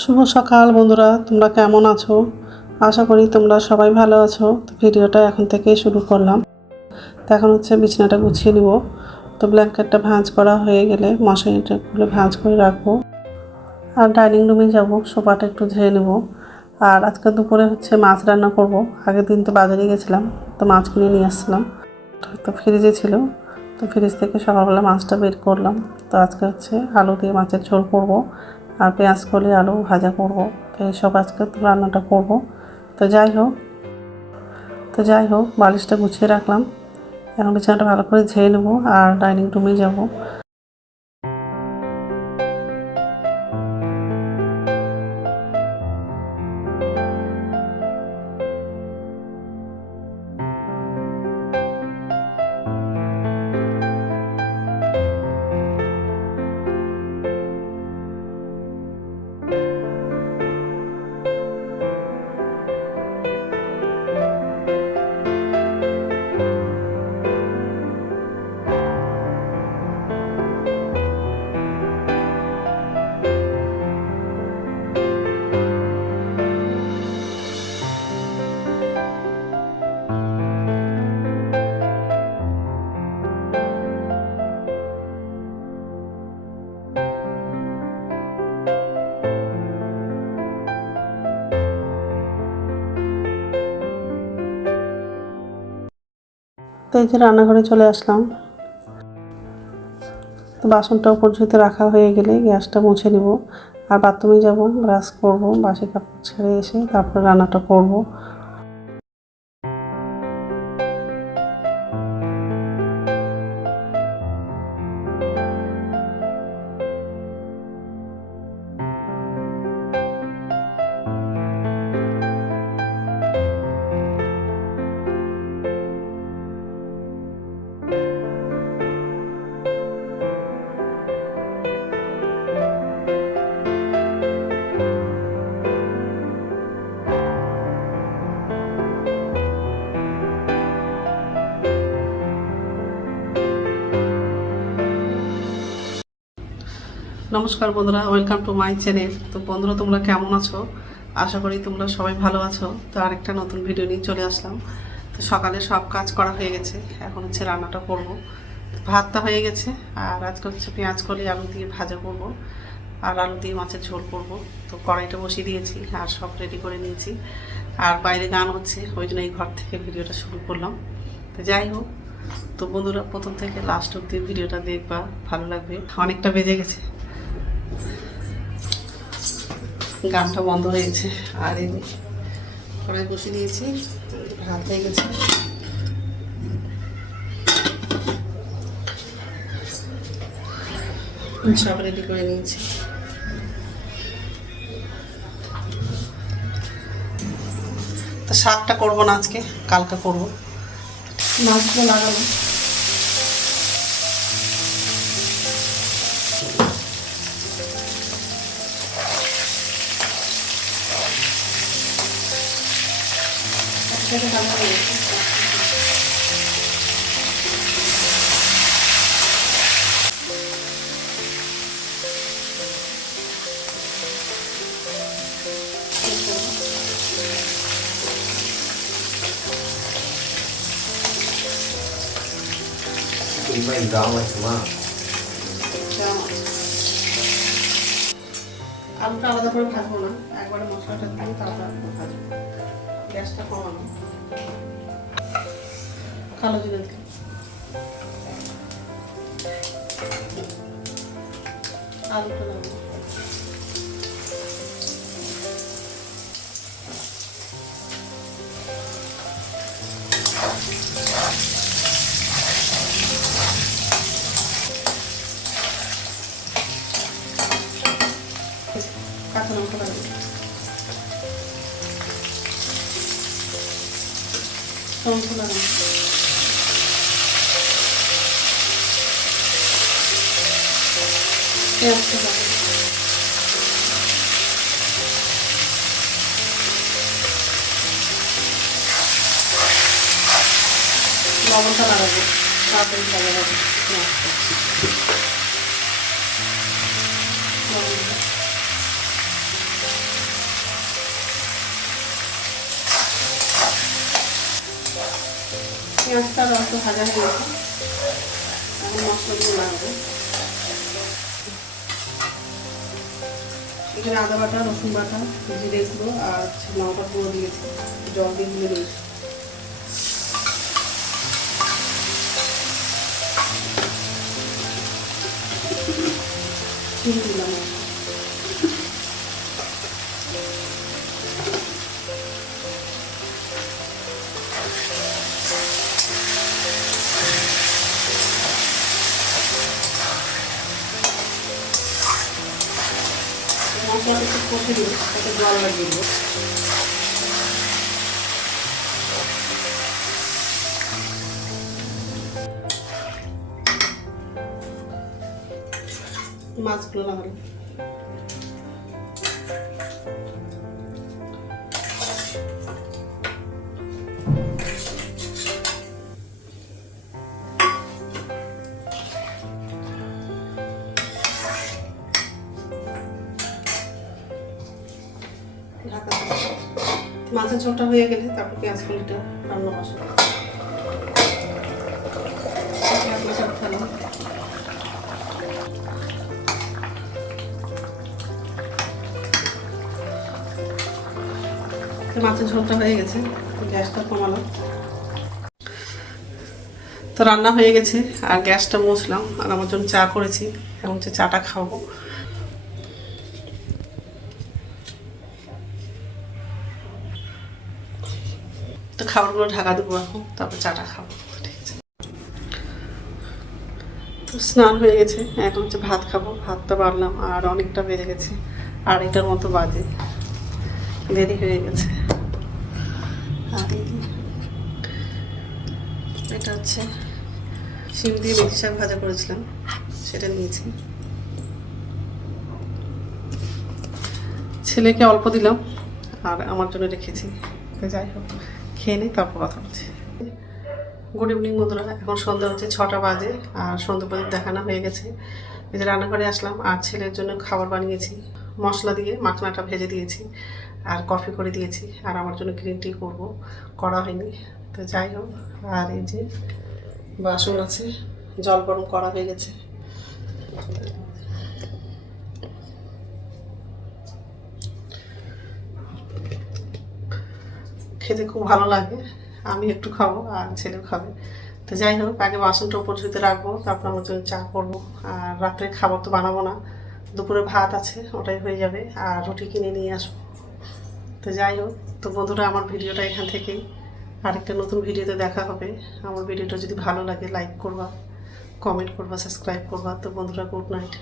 শুভ সকাল বন্ধুরা, তোমরা কেমন আছো? আশা করি তোমরা সবাই ভালো আছো। তো ভিডিওটা এখন থেকেই শুরু করলাম। তো এখন হচ্ছে বিছানাটা গুছিয়ে নিব। তো ব্ল্যাঙ্কেটটা ভাঁজ করা হয়ে গেলে মশারিটা খুলে ভাঁজ করে রাখবো। আর ডাইনিং রুমে যাব, সোফাটা একটু ঝেড়ে নেব। আর আজকে দুপুরে হচ্ছে মাছ রান্না করব। আগের দিন তো বাজারে গেছিলাম, তো মাছ কিনে নিয়ে আসছিলাম। তো ফ্রিজে ছিল, তো ফ্রিজ থেকে সকালবেলা মাছটা বের করলাম। তো আজকে হচ্ছে আলু দিয়ে মাছের ঝোল করব আর পেঁয়াজ কলি আলু ভাজা করব। তো এইসব আজকে তো রান্নাটা করব। তো যাই হোক বালিশটা গুছিয়ে রাখলাম। এখন বিছানাটা ভালো করে ঝেড়ে নেব আর ডাইনিং রুমে যাব। তো এই যে রান্নাঘরে চলে আসলাম। তো বাসনটা উপর ঝুঁতে রাখা হয়ে গেলে গ্যাসটা মুছে নিব আর বাথরুমে যাব, ব্রাশ করব, বাসি কাপড় ছেড়ে এসে তারপরে রান্নাটা করব। নমস্কার বন্ধুরা, ওয়েলকাম টু মাই চ্যানেল। তো বন্ধুরা, তোমরা কেমন আছো? আশা করি তোমরা সবাই ভালো আছো। তো আরেকটা নতুন ভিডিও নিয়ে চলে আসলাম। তো সকালে সব কাজ করা হয়ে গেছে, এখন হচ্ছে রান্নাটা করব। ভাতটা হয়ে গেছে আর আজকে হচ্ছে পেঁয়াজ কলি আলু দিয়ে ভাজা করব আর আলু দিয়ে মাছের ঝোল করব। তো কড়াইটা বসিয়ে দিয়েছি আর সব রেডি করে নিয়েছি। আর বাইরে গান হচ্ছে, ওই জন্য এই ঘর থেকে ভিডিওটা শুরু করলাম। তো যাই হোক, তো বন্ধুরা প্রথম থেকে লাস্ট অব্দি ভিডিওটা দেখবা, ভালো লাগবে। অনেকটা বেজে গেছে, গানটা বন্ধ হয়ে গেছে। আর এই কড়াই বসিয়ে দিয়েছি, ভাত হয়ে গেছে। সব রেডি করে নিয়েছি। তো শাকটা করবো না আজকে, কালকে করবো। মাছগুলো লাগানো একসাথে রান্না হয়ে গেছে। আলুটা আলাদা করে ভাজবো না, একবারে মশলাটা দিয়ে তারপর ভাজবো। গ্যাসটা কমানো, কালো জিরে দিয়ে আলুটা দেবো। কাঁচা লঙ্কা দেবো, টমেটো দেবো, পেঁয়াজটা দেবো, লবণটা লাগাবো, তাড়াতাড়ি ভালো হবে পেঁয়াজটা। লবণটা পেঁয়াজটা অল্প ভাজা হয়ে গেছে, এখন মশলাগুলো লাগবে। এখানে আদা বাটা, রসুন বাটা, জিরে গুঁড়ো আর লঙ্কা গুঁড়ো দিয়েছি, জল দিয়ে গুলে দিয়েছি। চিনি দিলাম, মশলাটা একটু কষে দিই, তাতে জল লাগিয়ে দেবো। মাছগুলো লাগানো, মাছের ঝোলটা হয়ে গেলে তারপর পেঁয়াজ কলিটা রান্না মশলা মাছের ঝোলটা হয়ে গেছে, গ্যাসটা কমালাম। তো রান্না হয়ে গেছে আর গ্যাসটা মুছলাম, আর আমার জন্য চা করেছি, এখন হচ্ছে চাটা খাবো। তো খাবারগুলো ঢাকা দেবো এখন, তারপর চাটা খাবো। ঠিক আছে, তো স্নান হয়ে গেছে, এখন হচ্ছে ভাত খাবো। ভাতটা বাড়লাম আর অনেকটা বেড়ে গেছে, 2:30টার মতো বাজে, দেরি হয়ে গেছে। আর এটা হচ্ছে শিম দিয়ে মেথি শাক ভাজা করেছিলাম, সেটা নিয়েছি। ছেলেকে অল্প দিলাম আর আমার জন্য রেখেছি। যাই হোক, খেয়ে নিই, তারপর কথা বলছি। গুড ইভিনিং বন্ধুরা, এখন সন্ধ্যা হচ্ছে 6টা বাজে আর সন্ধ্যা পর্যন্ত দেখানো হয়ে গেছে। এই যে রান্নাঘরে আসলাম আর ছেলের জন্য খাবার বানিয়েছি, মশলা দিয়ে মাখনাটা ভেজে দিয়েছি আর কফি করে দিয়েছি, আর আমার জন্য গ্রিন টি করবো, করা হয়নি। তো যাই হোক, আর এই যে বাসন আছে, জল গরম করা হয়ে গেছে। খেতে খুব ভালো লাগে, আমি একটু খাবো আর ছেলেও খাবে। তো যাই হোক, আগে বাসনটা উপর ধুতে রাখবো, তারপর আমার জন্য চা করবো। আর রাত্রে খাবার তো বানাবো না, দুপুরে ভাত আছে, ওটাই হয়ে যাবে, আর রুটি কিনে নিয়ে আসবো। তো যাই হোক, তো বন্ধুরা আমার ভিডিওটা এখান থেকেই, আরেকটা নতুন ভিডিওতে দেখা হবে। আমার ভিডিওটা যদি ভালো লাগে লাইক করবা, কমেন্ট করবা, সাবস্ক্রাইব করবা। তো বন্ধুরা, গুড নাইট।